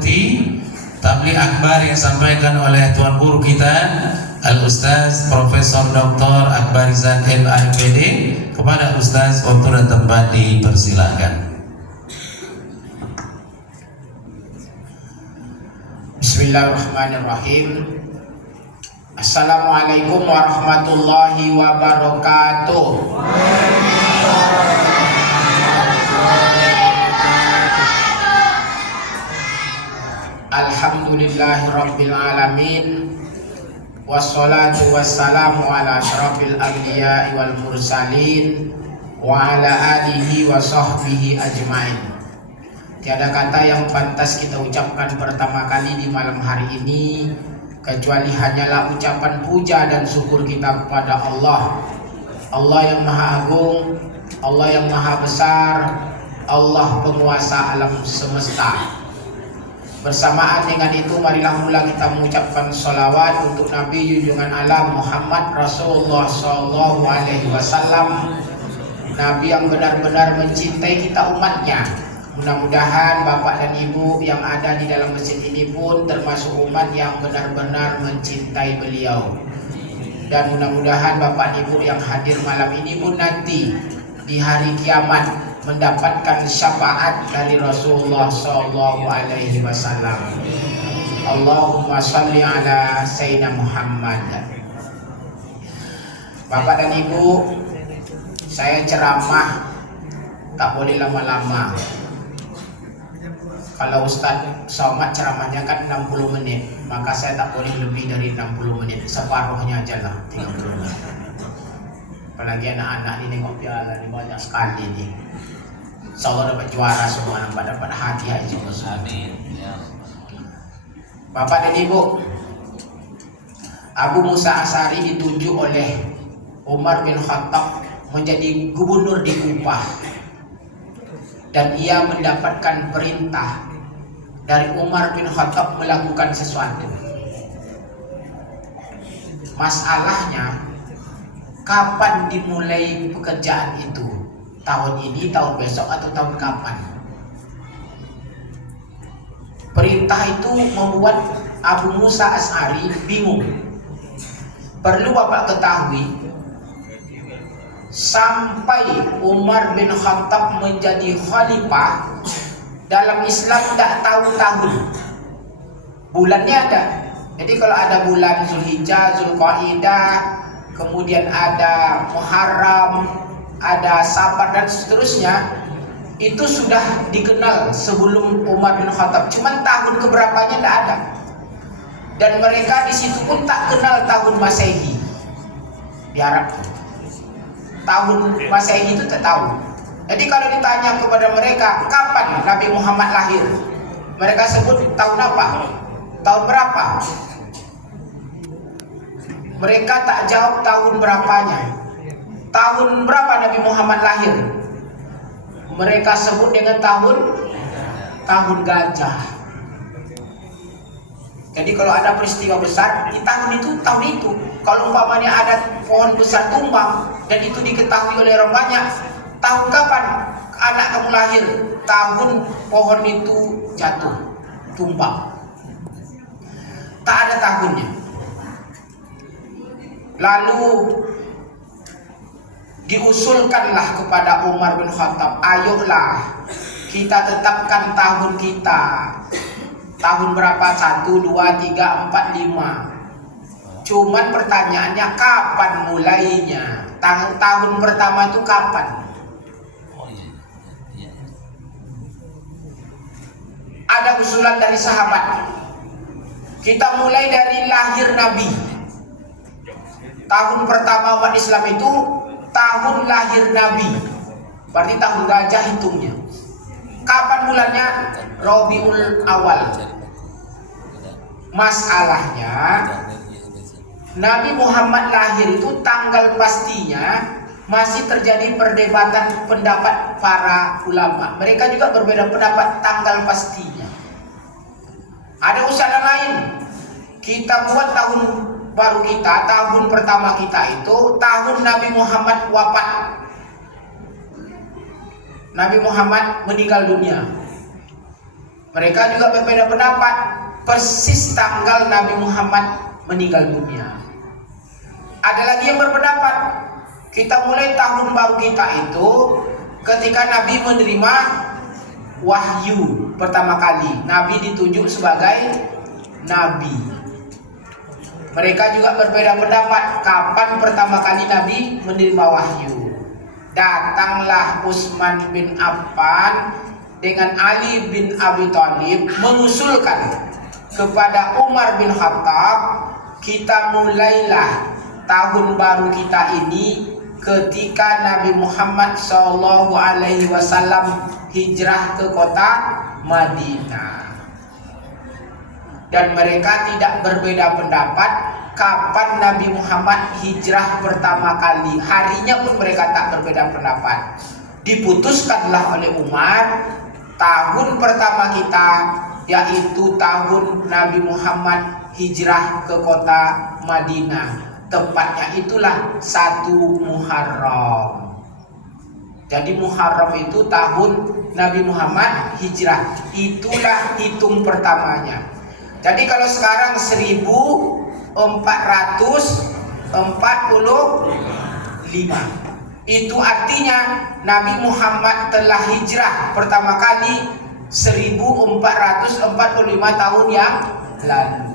mengikuti tabligh akbar yang disampaikan oleh Tuan Guru kita Al-Ustaz Profesor Dr. Akbarizan MAPD. Kepada Ustaz waktu dan tempat dipersilakan. Bismillahirrahmanirrahim. Assalamualaikum warahmatullahi wabarakatuh. Alhamdulillahirabbil alamin. Wassalatu wassalamu ala asyrafil anbiya'i wal mursalin wa ala alihi wa sahbihi ajmain. Tiada kata yang pantas kita ucapkan pertama kali di malam hari ini kecuali hanyalah ucapan puja dan syukur kita kepada Allah. Allah yang maha agung, Allah yang maha besar, Allah penguasa alam semesta. Bersamaan dengan itu, marilah mula kita mengucapkan salawat untuk Nabi junjungan alam Muhammad Rasulullah Sallallahu Alaihi Wasallam, Nabi yang benar-benar mencintai kita umatnya. Mudah-mudahan Bapak dan Ibu yang ada di dalam masjid ini pun termasuk umat yang benar-benar mencintai beliau. Dan mudah-mudahan Bapak dan Ibu yang hadir malam ini pun nanti di hari kiamat mendapatkan syafaat dari Rasulullah Sallallahu Alaihi Wasallam. Allahumma salli ala Sayyidina Muhammad. Bapak dan Ibu, saya ceramah tak boleh lama-lama. Kalau Ustadz Somad ceramahnya kan 60 menit, maka saya tak boleh lebih dari 60 menit. Separuhnya aja lah, 30 menit. Apalagi anak-anak ini nengok piala ini banyak sekali nih. Insyaallah dapat juara semua, dapat hadiah semua. Amin. Bapak dan Ibu, Abu Musa Asy'ari ditunjuk oleh Umar bin Khattab menjadi gubernur di Kufah, dan ia mendapatkan perintah dari Umar bin Khattab melakukan sesuatu. Masalahnya, kapan dimulai pekerjaan itu? Tahun ini, tahun besok, atau tahun kapan? Perintah itu membuat Abu Musa Asy'ari bingung. Perlu Bapak ketahui, sampai Umar bin Khattab menjadi khalifah, dalam Islam tidak tahu tahun. Bulannya ada. Jadi kalau ada bulan Zulhijjah, Zulqa'dah, kemudian ada Muharram, ada Safar dan seterusnya, itu sudah dikenal sebelum Umar bin Khattab. Cuman tahun keberapanya tidak ada. Dan mereka di situ pun tak kenal tahun Masehi di Arab. Tahun Masehi itu tak tahu. Jadi kalau ditanya kepada mereka kapan Nabi Muhammad lahir, mereka sebut tahun apa? Tahun berapa? Mereka tak jawab tahun berapanya. Tahun berapa Nabi Muhammad lahir? Mereka sebut dengan tahun gajah. Jadi kalau ada peristiwa besar di tahun itu, kalau umpamanya ada pohon besar tumbang dan itu diketahui oleh orang banyak, tahun kapan anak kamu lahir? Tahun pohon itu jatuh, tumbang. Tak ada tahunnya. Lalu diusulkanlah kepada Umar bin Khattab, ayolah kita tetapkan tahun kita. Tahun berapa? 1, 2, 3, 4, 5. Cuman pertanyaannya kapan mulainya? Tahun pertama itu kapan? Ada usulan dari sahabat. Kita mulai dari lahir Nabi. Tahun pertama umat Islam itu tahun lahir Nabi, berarti tahun gajah hitungnya. Kapan bulannya? Rabiul Awal. Masalahnya, Nabi Muhammad lahir itu tanggal pastinya masih terjadi perdebatan pendapat para ulama. Mereka juga berbeda pendapat tanggal pastinya. Ada usaha lain. Kita buat tahun baru kita, tahun pertama kita itu tahun Nabi Muhammad wafat. Nabi Muhammad meninggal dunia. Mereka juga berbeda pendapat persis tanggal Nabi Muhammad meninggal dunia. Ada lagi yang berpendapat kita mulai tahun baru kita itu ketika Nabi menerima wahyu pertama kali. Nabi ditunjuk sebagai Nabi. Mereka juga berbeda pendapat kapan pertama kali Nabi menerima wahyu. Datanglah Utsman bin Affan dengan Ali bin Abi Thalib mengusulkan kepada Umar bin Khattab, kita mulailah tahun baru kita ini ketika Nabi Muhammad SAW hijrah ke kota Madinah. Dan mereka tidak berbeda pendapat kapan Nabi Muhammad hijrah pertama kali. Harinya pun mereka tak berbeda pendapat. Diputuskanlah oleh Umar tahun pertama kita, yaitu tahun Nabi Muhammad hijrah ke kota Madinah. Tepatnya itulah 1 Muharram. Jadi Muharram itu tahun Nabi Muhammad hijrah. Itulah hitung pertamanya. Jadi kalau sekarang 1445, itu artinya Nabi Muhammad telah hijrah pertama kali 1445 tahun yang lalu.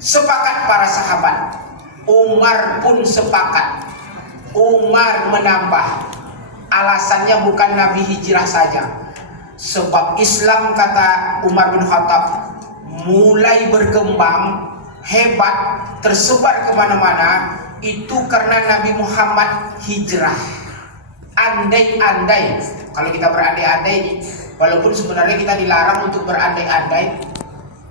Sepakat para sahabat, Umar pun sepakat. Umar menambah, alasannya bukan Nabi hijrah saja, sebab Islam, kata Umar bin Khattab, mulai berkembang hebat, tersebar kemana-mana, itu karena Nabi Muhammad hijrah. Andai-andai, kalau kita berandai-andai, walaupun sebenarnya kita dilarang untuk berandai-andai,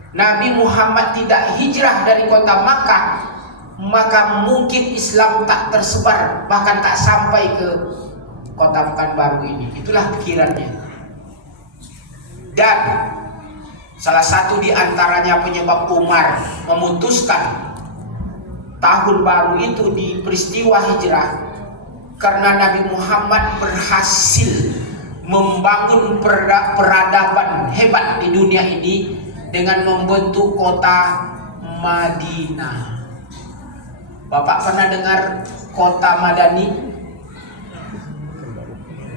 Nabi Muhammad tidak hijrah dari kota Makkah, maka mungkin Islam tak tersebar, bahkan tak sampai ke kota Pekanbaru ini. Itulah pikirannya. Dan salah satu di antaranya penyebab Umar memutuskan tahun baru itu di peristiwa hijrah, karena Nabi Muhammad berhasil membangun peradaban hebat di dunia ini dengan membentuk kota Madinah. Bapak pernah dengar kota Madani?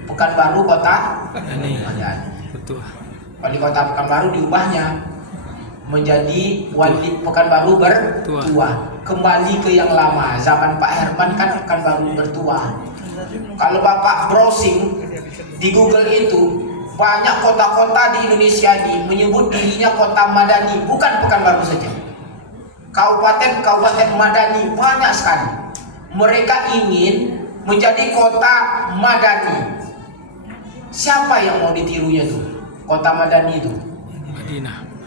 Pekanbaru kota Madani. Betul. Wali kota Pekanbaru diubahnya menjadi Wali Pekanbaru bertua. Kembali ke yang lama. Zaman Pak Herman kan Pekanbaru bertua. Kalau Bapak browsing di Google itu, banyak kota-kota di Indonesia ini menyebut dirinya kota Madani, bukan Pekanbaru saja. Kabupaten-kabupaten Madani banyak sekali. Mereka ingin menjadi kota Madani. Siapa yang mau ditirunya tuh? Kota Madani itu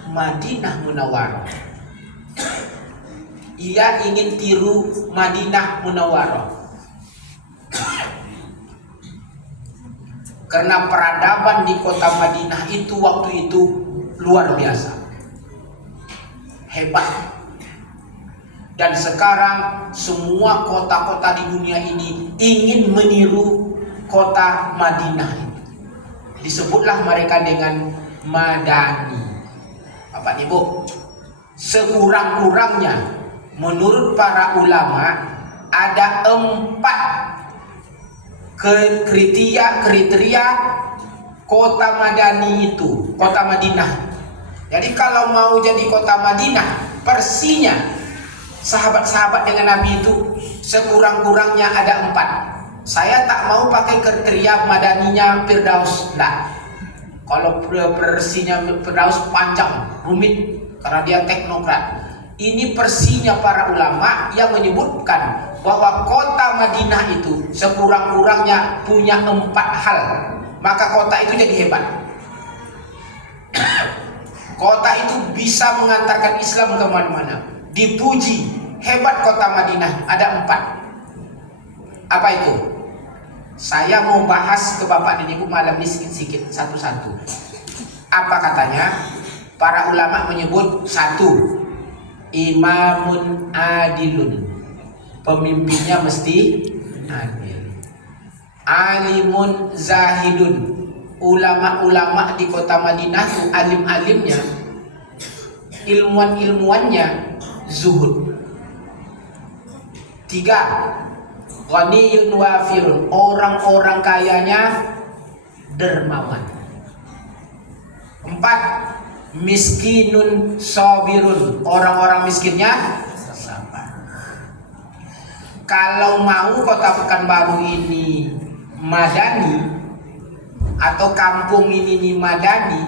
Madinah Munawwarah. Ia ingin tiru Madinah Munawwarah. Karena peradaban di kota Madinah itu waktu itu luar biasa, hebat. Dan sekarang semua kota-kota di dunia ini ingin meniru kota Madinah. Disebutlah mereka dengan Madani. Bapak Ibu, sekurang-kurangnya menurut para ulama ada 4 kriteria kota Madani itu, kota Madinah. Jadi kalau mau jadi kota Madinah, persinya sahabat-sahabat dengan Nabi itu sekurang-kurangnya ada 4. Saya tak mau pakai kriteria Madaninya Firdaus, enggak. Kalau persinya Firdaus panjang, rumit, karena dia teknokrat. Ini persinya para ulama yang menyebutkan bahwa kota Madinah itu sekurang-kurangnya punya 4 hal, maka kota itu jadi hebat. Kota itu bisa mengantarkan Islam kemana-mana, dipuji. Hebat kota Madinah, ada 4. Apa itu? Saya mau bahas ke Bapak dan Ibu malam ini sedikit satu-satu. Apa katanya? Para ulama menyebut 1, imamun adilun, pemimpinnya mesti adil. Alimun zahidun, ulama-ulama di kota Madinah itu alim-alimnya, ilmuwan-ilmuwannya zuhud. 3, ghaniyun wafirun, orang-orang kayanya dermawan. 4, miskinun sabirun, orang-orang miskinnya sabar. Kalau mau kota Pekanbaru ini madani atau kampung ini madani,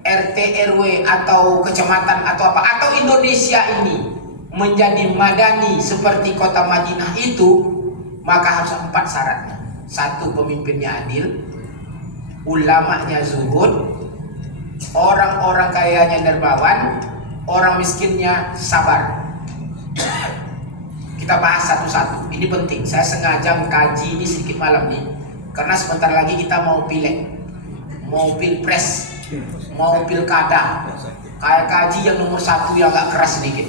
RT RW atau kecamatan atau apa, atau Indonesia ini menjadi madani seperti kota Madinah itu, maka harus 4 syaratnya. 1, pemimpinnya adil, ulamanya zuhud, orang-orang kayanya dermawan, orang miskinnya sabar. Kita bahas satu-satu. Ini penting. Saya sengaja mengkaji ini sedikit malam nih, karena sebentar lagi kita mau pileg, mau pilpres, mau pilkada. Kayak kaji yang nomor 1 yang agak keras sedikit.